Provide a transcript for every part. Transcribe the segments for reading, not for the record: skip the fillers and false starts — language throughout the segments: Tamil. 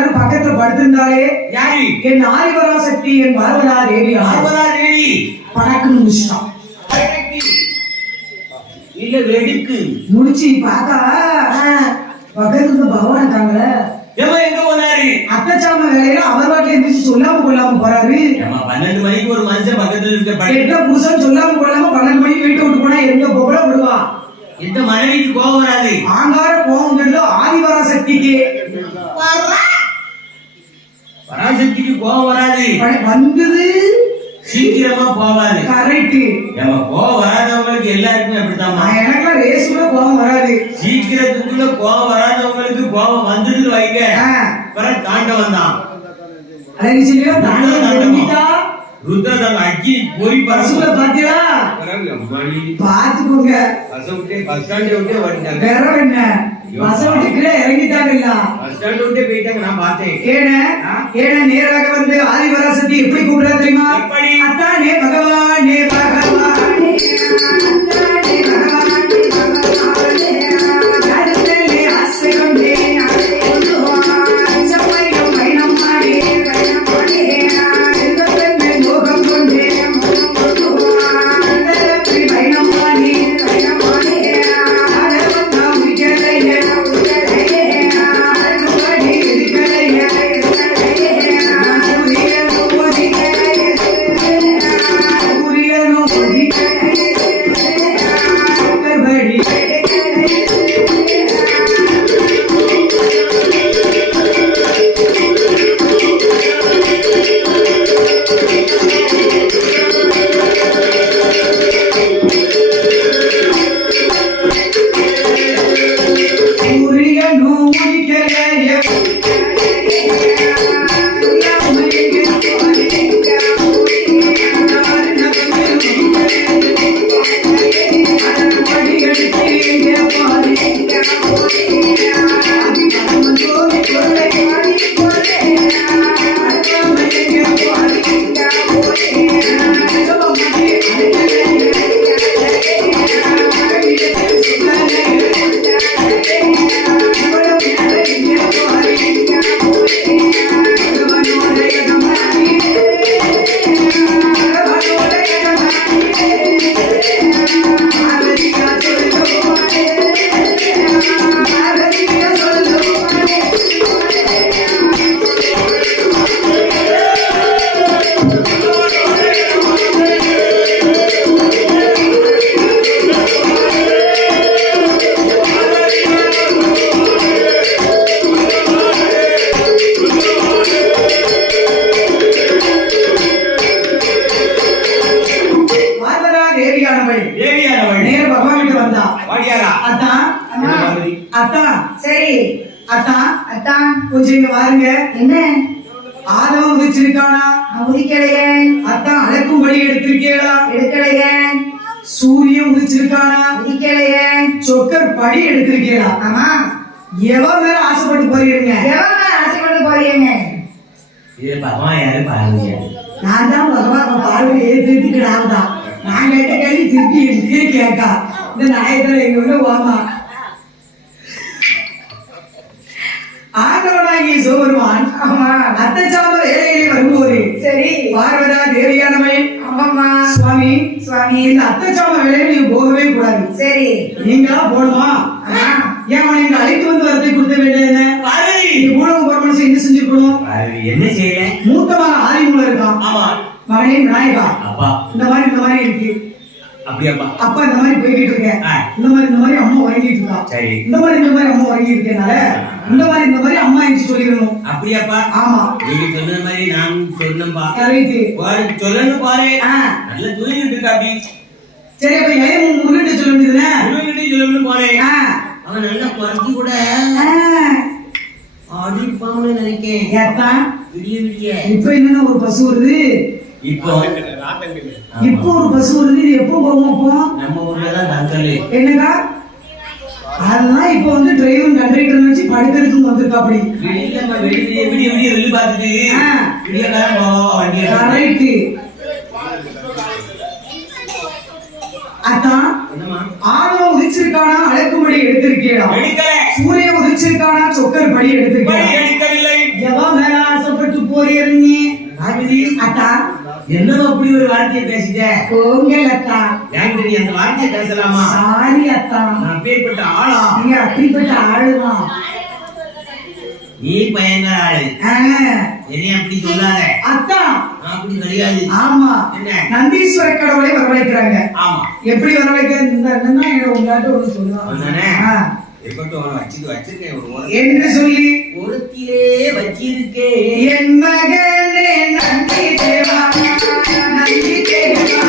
யாரு பக்கத்துல படுத்திருந்தாலே யாரு? என் ஆதிபராசக்தி என் பார்வதா தேவி. பார்வதா தேவி பணக்குன்னு முடிச்சிட்டான். இல்ல வெடிக்கு முடிச்சு பார்த்தா பக்கத்துல பகவான் இருக்காங்க. எங்க போனாரு? அத்தச்சாம வேலையில அவர் வாட்டில எந்திரிச்சு சொல்லாம கொள்ளாம போறாரு. 12 மணிக்கு ஒரு மனுஷன் பக்கத்துல இருக்க என்ன புருஷன் சொல்லாம கொள்ளாம 12 மணிக்கு வீட்டை விட்டு போனா எங்க பொம்பளை விடுவா? எந்த மனைவிக்கு கோபம் வராது? ஆங்கார கோபங்கிறது ஆதிபராசக்திக்கு. பராசக்திக்கு கோபம் வராது. வந்தது சீக்கிரமா போவாது. கரெக்ட். நம்ம கோபம் வராதவங்களுக்கு எல்லாருக்குமே அப்படித்தான். எனக்கு ரேஸ்ல கோபம் வராது. சீக்கிரத்துக்குள்ள கோபம் வராதவங்களுக்கு கோபம் வந்துட்டு வைங்க. அப்புறம் தாண்டவன் தான். ருத்ரதம் அக்கி பொறி பரசுல பாத்தியா? பாத்துக்கோங்க. பஸ் ஸ்டாண்ட் விட்டு வந்துட்டாங்க. வேற என்ன? பஸ் விட்டு கீழே இறங்கிட்டாங்கல்ல. பஸ் ஸ்டாண்ட் விட்டு போயிட்டாங்க. நான் பார்த்தேன். ஏன நேராக வந்து ஆதிபராசக்தி எப்படி கூப்பிடுறா தெரியுமா? அத்தானே பகவானே பகவானே அத்தானே பகவானே பகவானே யாருமே ஆசை கொண்டே கொஞ்சம் இங்க பாருங்க. என்ன ஆதவம் உதிச்சிருக்கானா? உதிக்கலையே. அதான் அழைக்கும்படி எடுத்திருக்கேடா? எடுக்கலையே. சூரியன் உதிச்சிருக்கானா? உதிக்கலையே. சொக்கர் படி எடுத்திருக்கேடா? ஆமா. எவன் மேல ஆசைப்பட்டு போறீங்க? எவன் மேல ஆசைப்பட்டு போறீங்க? இது பகவான் யாரு பாருங்க. நான் தான் பகவான் பார்வையை ஏத்துக்கிட்டு நான் கேட்ட கேள்வி திருப்பி எடுத்தே கேட்கா. இந்த நாயத்துல எங்க உள்ள வாமா ஆண்டவனாகிய சிவபெருமான் அத்தச்சாம வேலையிலே வரும்போது சரி பார்வதா தேவியானவை ஆமாமா சுவாமி சுவாமி இந்த அத்தச்சாம வேலையில நீங்க போகவே கூடாது. சரி நீங்களா போடுமா? ஏன் நீங்க அழைத்து வந்து வரத்தை கொடுத்த வேண்டியது ஊழகம் பரமனசு என்ன செஞ்சிருக்கணும்? என்ன செய்யல? மூத்தமாக ஆதிமூலம் இருக்கான். ஆமா மகனே விநாயகா அப்பா இந்த மாதிரி இருக்கு. அப்படியாப்பா? அப்பா இந்த மாதிரி போய்கிட்டு இருக்கேன். இந்த மாதிரி அம்மா உறங்கிட்டு இருக்கா. சரி இந்த மாதிரி அம்மா உறங்கி இருக்கனால இந்த மாதிரி அம்மா என்று சொல்லிடணும். அப்படியாப்பா? ஆமா நீங்க சொன்ன மாதிரி நான் சொன்னேன்பா. கரெக்ட் சொல்லணும் பாரு. நல்லா தூங்கிட்டு இருக்கா அப்படி. சரி அப்ப ஏன் முருகன் சொல்ல வேண்டியதுனே? முருகன் சொல்லணும்னு போனேன். அவன் நல்லா குறைச்சி கூட அடிப்பான்னு நினைக்கேன். ஏப்பா விடிய விடிய இப்ப என்னன்னா ஒரு பசு வருது. இப்போ ஒரு பசு வருது. இது எப்போ போகும்? அப்போ நம்ம ஊர்லதான் தங்கல் என்னக்கா அதெல்லாம் இப்ப வந்து டிரைவர் கண்டக்டர் வச்சு படுக்கிறதுக்கு வந்திருக்கா. அப்படி விடிய வெளி பார்த்துட்டு கரெக்ட். அதான் ஆதவம் உதிச்சிருக்கானா? அழைக்கும்படி எடுத்திருக்கேடா? சூரிய உதிச்சிருக்கானா? சொக்கர் படி எடுத்திருக்கேன். எவ என்ன அப்படி ஒரு வார்த்தையை பேசிட்ட? போங்கள் அத்தா. ஏன் தெரியும் அந்த வார்த்தையை பேசலாமா? சாரி அத்தா. நான் அப்பேற்பட்ட ஆளா? நீங்க அப்படிப்பட்ட ஆளுதான். நீ பயங்கர ஆளு. என்னைய அப்படி சொல்லாத அத்தா. நான் அப்படி கிடையாது. ஆமா. என்ன? நந்தீஸ்வர கடவுளை வரவழைக்கிறாங்க. ஆமா. எப்படி வரவழைக்க இந்த உங்களாட்ட ஒரு சொல்லுவாங்க என்று சொல்லி ஒருத்திலே வச்சிருக்கே என் மகனே நந்தி தேவா நந்தி தேவா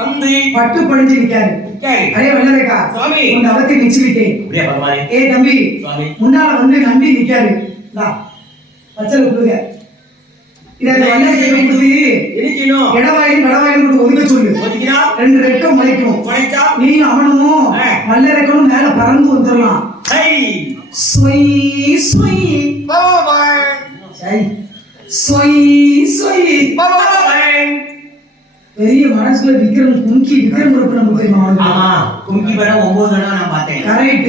என்னுடைய பட்டு படிஞ்சு நிக்காரு. அரே வல்லரேக்கா சுவாமி உங்க அவத்தை நிச்சிட்டேன். அப்படியே பரவாயில்லை. ஏய் தம்பி சுவாமி முன்னால வந்து நம்பி நிக்காரு. டா பச்சல கொடுங்க. இத வல்ல செய்யும் போது எரிச்சினோம். எடவாயின் கடவாயின் போட்டு ஒதுக்க சொல்லு. ஒதுக்கினா ரெண்டு ரெக்கம் மலைக்கும். மலைச்சா நீ அவனும் வல்லரேக்கனும் மேல பறந்து வந்துறலாம். ஹை ஸ்வய் ஸ்வய் பாபா சை ஸ்வய் ஸ்வய் பாபா பெரிய மனசுல விக்ரம் கும்கி விக்ரம் கொடுக்க நமக்கு தெரியுமா? ஆமா கும்கி பட 9 தடவை நான் பார்த்தேன். கரெக்ட்.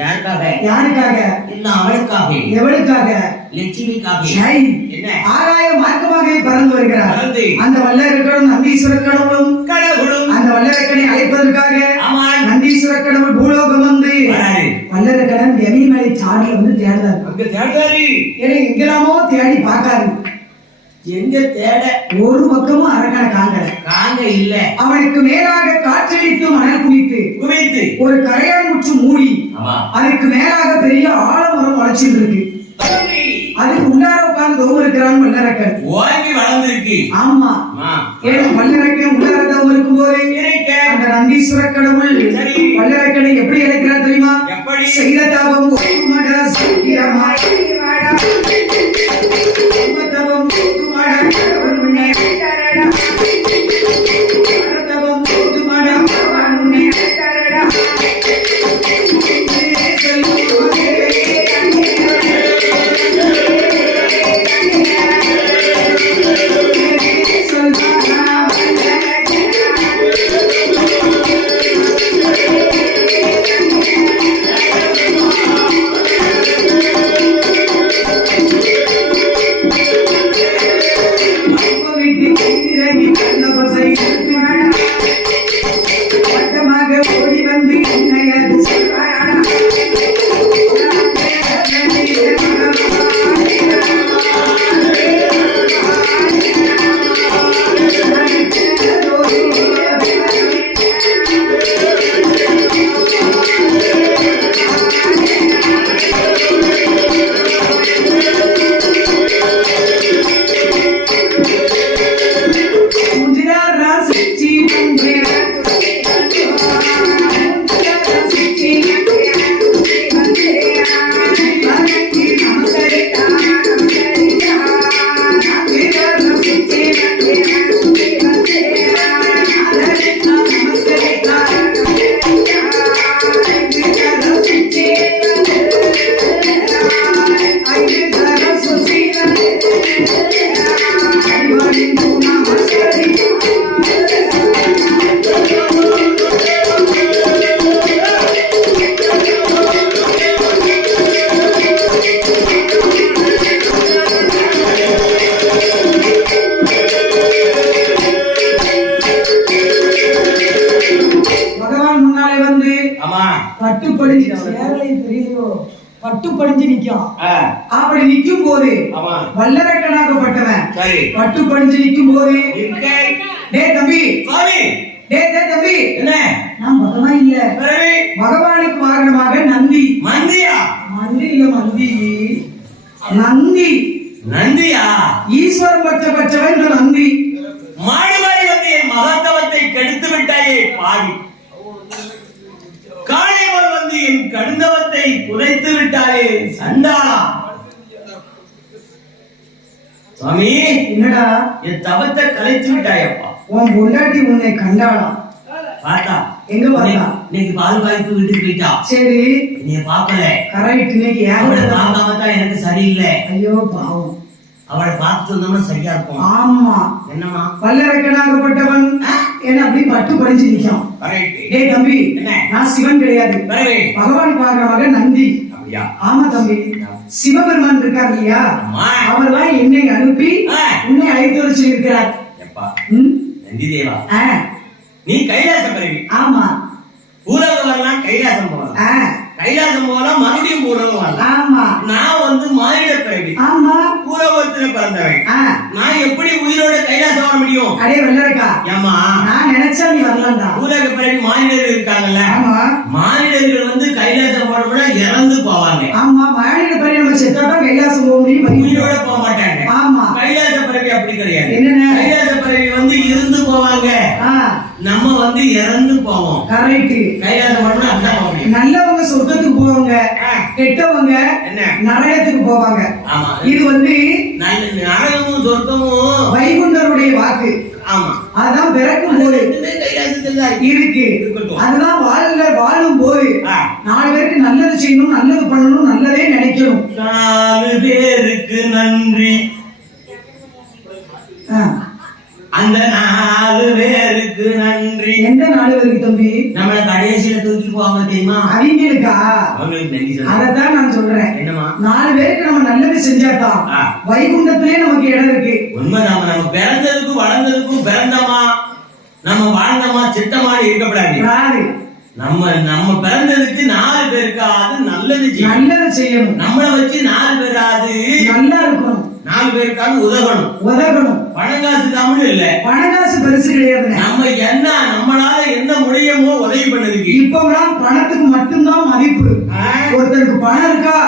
யாருக்காக? யாருக்காக? இல்ல அவளுக்காக. எவளுக்காக? லட்சுமிக்காக. ஜெய். என்ன? ஆகாய மார்க்கமாக பறந்து வருகிறார். பறந்து அந்த வல்லரக்கனும் நந்தீஸ்வர கடவுளும் அந்த வல்லரக்கனை அழைப்பதற்காக ஆமா நந்தீஸ்வர கடவுள் பூலோகம் வந்து வல்லரக்கன் எமிமலை சாடல வந்து தேடுறாரு. அங்க தேடாரு. ஏன்னா எங்கெல்லாமோ தேடி பார்க்காரு. எங்க தேட ஒரு பக்கமும் அரக்கன காங்க இல்ல. அவனுக்கு மேலாக காற்றடித்து மணல் குவித்து ஒரு கரையான் முற்று மூடி அதுக்கு மேலாக பெரிய ஆலமரம் வளர்ச்சிட்டு இருக்கு. அதுக்கு உள்ளார உட்கார்ந்து தோம் இருக்கிறான் வல்லரக்கன். ஓங்கி வளர்ந்துருக்கு. ஆமா ஏன்னா வல்லரக்கன் உள்ளார தோம் இருக்கும் போது அந்த நந்தீஸ்வர கடவுள் வல்லரக்கனை எப்படி இழைக்கிறார் தெரியுமா? செய்த தாபம் ஒட்டுமடா சீக்கிரமாய் தவம் ஒட்டுமடா கடவுள் முன்னே தரடா தவம் ஒட்டுமடா கடவுள் முன்னே தரடா ஆமா பட்டு படிஞ்சு சேரலை தெரியலையோ பட்டு படிஞ்சு நிக்கும். ஆ, அப்படி நிக்கும் போது ஆமா வல்லரக்கனாகப்பட்டவன் சரி பட்டு படிஞ்சு நிக்கும் போது இருக்கே. டேய் தம்பி, சுவாமி டேய் தம்பி, என்ன நான் பகவான் இல்ல, சரி பகவானுக்கு வாகனமாக நந்தி. மந்தியா மந்தி இல்ல, மந்தி நந்தி. நந்தியா ஈஸ்வரன் பச்சவன் நந்தி. மாடி மாடி வந்து என் மகத்துவத்தை கெடுத்து விட்டாயே பாவி. காளையவன் வந்து என் கடுந்தவத்தை குறைத்து விட்டாயே சண்டாளா. சுவாமி என்னடா என் தவத்தை கலைத்து விட்டாயப்பா. உன் பொண்டாட்டி உன்னை கண்டாளா? பார்த்தா எங்க பார்த்தா? இன்னைக்கு பால் காய்ப்பு வீட்டுக்கு போயிட்டா. சரி, நீ பாக்கல. கரெக்ட். இன்னைக்கு அவளை ஏன் பார்க்காம தான் எனக்கு சரியில்லை. ஐயோ பாவம். அவளை பார்த்து வந்தோம்னா சரியா இருக்கும். ஆமா, என்னமா வல்லரக்கனாகப்பட்டவன் என்ன அப்படி பட்டு படிஞ்சு நிக்கும். கரெக்ட். டேய் தம்பி, என்ன? நான் சிவன் கிடையாது, சரி பகவான் வாகனமாக நந்தி. அப்படியா? ஆமா தம்பி, சிவபெருமான் இருக்கார் இல்லையா, ஆமா. அவர்தான் என்னை அனுப்பி ஆ. உன்னை அழைத்து வர சொல்லியிருக்கிறார். எப்பா ம்? நந்தி தேவா, ஆ, நீ கைலாச பிறவி. ஆமா. பூலோகம் வரலாம், கைலாசம் போகலாம். ஆ, கைலாசம் போகலாம், மறுபடியும் பூலோகம் வரலாம். ஆமா. நான் வந்து மானிட பிறவி, ஆமா. பூலோகத்துல பிறந்தவன். ஆ, நான் எப்படி உயிரோட கைலாசம் வர முடியும்? அடே வல்லரக்கா, ஏமா நான் நினைச்சா நீ வரலாம்டா. பூலோக பிறவி மானிடர்கள் இருக்காங்கல்ல, ஆமா மானிடர்கள் வந்து கைலாசம் போறோம்னா இறந்து போவாங்க. ஆமா, மாநில பரி நம்ம செத்தாதான் கைலாசம் போக முடியும். உயிரோட போக மாட்டாங்க. ஆமா. கைலாச பிறவி அப்படி கிடையாது. என்னென்ன? கைலாச பிறவி வந்து இருந்து போவாங்க, ஆ, நம்ம வந்து இறந்து போவோம். கரெக்ட். கைலாசம் போறோம்னா அப்படிதான் போக முடியும். நல்லவங்க சொர்க்கத்துக்கு போவாங்க, ஆ. கெட்டவங்க என்ன? நரகத்துக்கு போவாங்க. ஆமா, இது வந்து நல்ல நரகமும் சொர்க்கமும். வைகுண்டருடைய வாக்கு. ஆமா, அதான் பிறக்கும் போது ரெண்டுமே கைலாசத்தில் தான் இருக்கு. இருக்கட்டும். அதுதான் வாழும் போது ஆ. 4 பேருக்கு நல்லது செய்யணும், நல்லது பண்ணணும், நல்லதே நினைக்கணும். 4 பேருக்கு நன்றி. ஆ. அந்த 4 பேருக்கு நன்றி. எந்த 4 பேருக்கு தம்பி? நம்மள கடைசியில தூக்கி போவாங்க தெரியுமா? அவங்களுக்கா? அவங்களுக்கு நன்றி சொல்ல. அதத்தான் நான் சொல்றேன். என்னமா? 4 பேருக்கு நம்ம நல்லது செஞ்சாதான் ஆ. வைகுண்டத்திலே நமக்கு இடம் இருக்கு. உண்மைதான். நம்ம பிறந்ததுக்கும் வளர்ந்ததுக்கும் பிறந்தமா, நம்ம வாழ்ந்தமா செத்தமாடி இருக்கப்படாது. யாரு? நம்ம பிறந்ததுக்கு 4 பேருக்காவது நல்லது செய்யணும். நல்லது செய்யணும். நம்மள வச்சு 4 பேராது நல்லா இருக்கணும். 4 பேருக்காவது உதவணும். பணங்காசு தமிழ் இல்ல, பணகாசு பெருசு கிடையாது. நம்ம என்ன நம்மளால என்ன முடியுமோ உதவி பண்ணதுக்கு. இப்பெல்லாம் பணத்துக்கு மட்டும்தான் மதிப்பு. ஒருத்தருக்கு பணம் இருக்கா,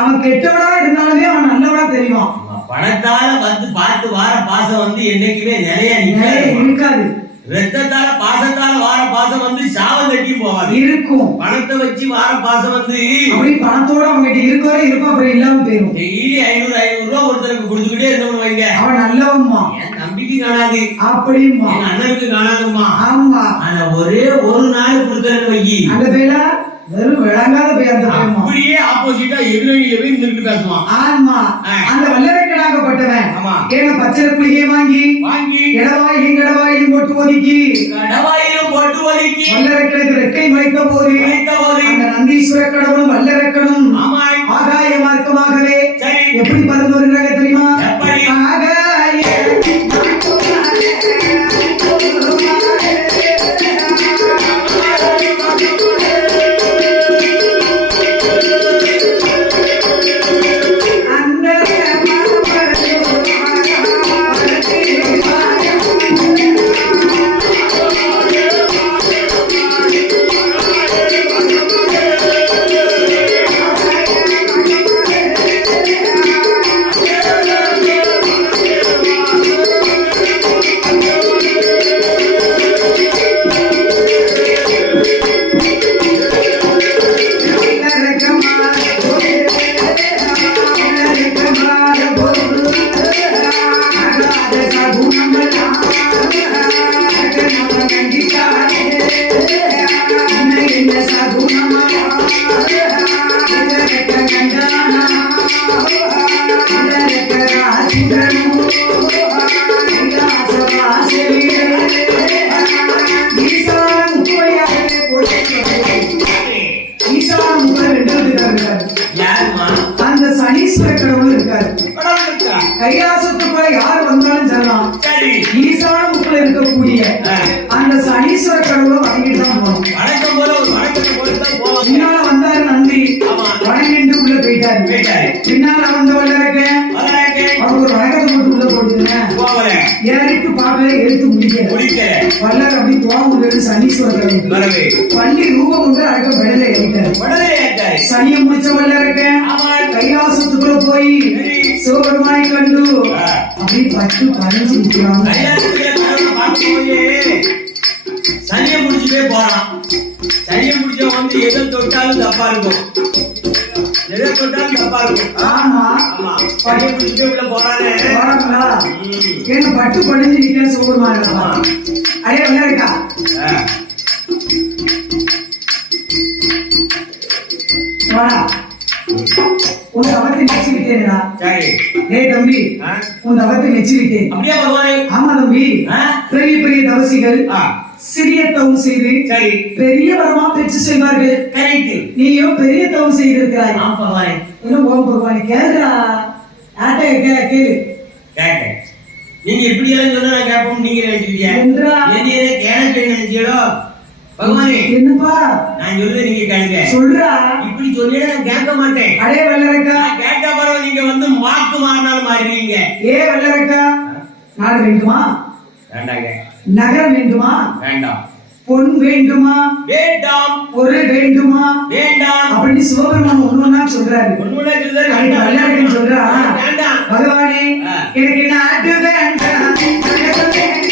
அவன் கெட்டவனா இருந்தாலுமே அவன் நல்லவனா தெரியும். பணத்தால வந்து பார்த்து வார பாசம் வந்து என்னைக்குமே நிலையா இருக்காது. ரத்தத்தால பாசத்தால வார பாசம் வந்து சாவம் கட்டியும் போவாது. இருக்கும். பணத்தை வச்சு வார பாசம் வந்து அப்படி பணத்தோட அவங்ககிட்ட இருக்கவே இருக்கும், அப்புறம் இல்லாம போயிரும். டெய்லி 500 ரூபா ஒருத்தருக்கு கொடுத்துக்கிட்டே இருந்தவனு வைங்க, அவன் நல்லவன்மா. என் தம்பிக்கு காணாது, அப்படிமா என் அண்ணனுக்கு காணாதுமா. ஆமா. ஆனா ஒரே ஒரு நாள் கொடுக்கறன்னு வைக்கி, அந்த பேரா வெறும் விளங்காத பேர். அந்த பேருமா அப்படியே ஆப்போசிட்டா எதிரணியில போய் நின்று பேசுவான். ஆமா. அந்த வல்லரக்கனாகப்பட்டவன் ஆமா. ஏன பச்சை புளியை வாங்கி இடவாயிலும் போட்டு ஒதுக்கி கடவாயிலும் போட்டு ஒதுக்கி வல்லரக்கனுக்கு ரெக்கை மறைத்த போது அந்த நந்தீஸ்வர கடவுளும் வல்லரக்கனும் ஆமா ஆகாய மார்க்கமாகவே சரி எப்படி பறந்து வருகிறாங்க தெரியுமா? எப்படி? ஆகாய அந்த சனீஸ்வர கடவுள் இருக்காரு. கைலாசத்துக்குள்ள யார் வந்தாலும் சொல்லலாம். ஈசான முக்குல இருக்கக்கூடிய அந்த சனீஸ்வர கடவுளை வணங்கிட்டு தான் போகணும். வணக்கம் போல ஒரு வணக்கத்தை போல திரு சனீஸ்வரர் வரவே பள்ளி ரூபம் கொண்டு அழக விடல ஏறிட்டார். உடனே ஏற்றாரு. சனியை முடிச்ச வல்ல இருக்க ஆமா. கைலாசத்துக்குள்ள போய் சிவபெருமானை கண்டு அப்படி பட்டு பறிஞ்சு நிற்கிறாங்க. கைலாசத்துல கடவுளை பார்க்கும்போதே சனியை முடிச்சுட்டே போறான். சனியை முடிச்ச வந்து எதை தொட்டாலும் தப்பா இருக்கும். எதை தொட்டாலும் தப்பா இருக்கும். ஆமா ஆமா. சனியை முடிச்சுட்டே உள்ள போறானே. போறாங்களா ஏன்னா பட்டு பழிஞ்சு நிக்கிற சிவபெருமான் அடைய வல்ல இருக்கா வாடா உன் தவத்தை மெச்சுக்கிட்டேன்டா. சரி. ஏய் தம்பி ஆ? உன் தவத்தை மெச்சுக்கிட்டேன். அப்படியே பகவானே. ஆமா தம்பி ஆ? பெரிய பெரிய தவசிகள் ஆ. சிறிய தவம் செய்து சரி. பெரிய வரமா பெற்று செல்வார்கள். கரெக்ட். நீயும் பெரிய தவம் செய்திருக்கிறாய். ஆம் பகவானே. இன்னும் ஓம் பகவான் கேளுடா ஆட்ட கேளு கேட்டேன். நீங்க இப்படி எல்லாம் சொன்னா நான் கேட்போம் நீங்க நினைச்சிருக்கீங்க. என்றா? என்ன கேட்க நினைச்சீங்களோ பகவானே? என்னப்பா நான் சொல்லுவேன் நீங்க கேளுங்க. சொல்றா இப்படி சொல்லிட நான் கேட்க மாட்டேன். அடே வெள்ளரக்கா நான் கேட்ட பிறகு நீங்க வந்து மாக்கு மாறினாலும் மாறிடுவீங்க. ஏ வெள்ளரக்கா நாடு வேண்டுமா வேண்டாங்க. நகரம் வேண்டுமா வேண்டாம். பொன் வேண்டுமா வேண்டாம். பொருள் வேண்டுமா வேண்டாம். அப்படின்னு சிவபெருமான் ஒண்ணுன்னா சொல்றாரு. ஒண்ணுமே சொல்றாரு. அதுக்கு வெள்ளரக்கன் சொல்றா வேண்டாம். பகவானே ஆ. எனக்கு நாட்டு வேண்டாம் நகரம் வேண்டாம்